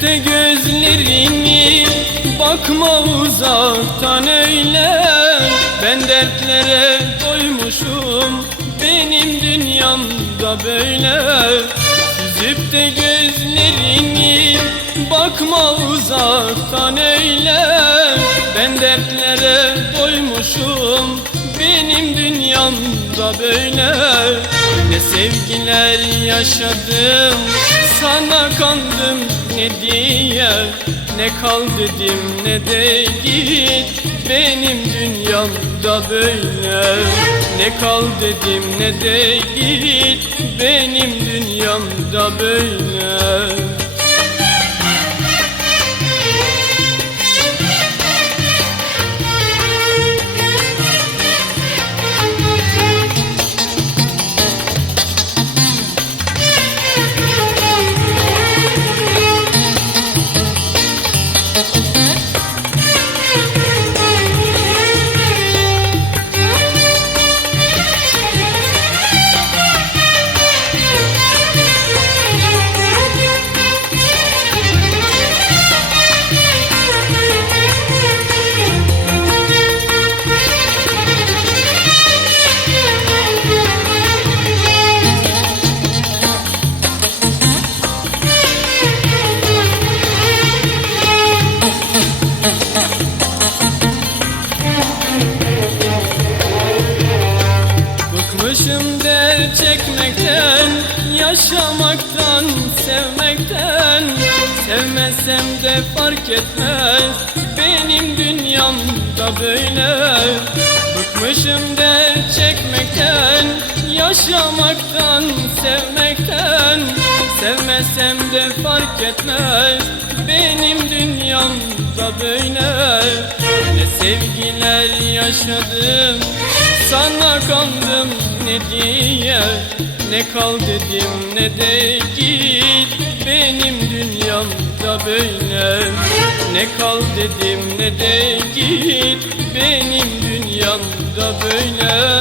de gözlerini bakma uzaktan öyle. Ben dertlere doymuşum benim dünyamda böyle. Süzüp de gözlerini bakma uzaktan öyle. Ben dertlere doymuşum benim dünyamda böyle. Ne sevgiler yaşadım sana kandım ne diye Ne kal dedim ne de git. Benim dünyamda böyle. Ne kal dedim ne de git. Benim dünyamda böyle Bıkmışım der çekmekten Yaşamaktan, sevmekten. Sevmesem de fark etmez Benim dünyamda böyle. Bıkmışım der çekmekten Yaşamaktan, sevmekten. Sevmesem de fark etmez Benim dünyamda böyle. Ne sevgiler yaşadım sana kandım ne diye Ne kal dedim ne de git. Benim dünyamda böyle. Ne kal dedim ne de git. Benim dünyamda böyle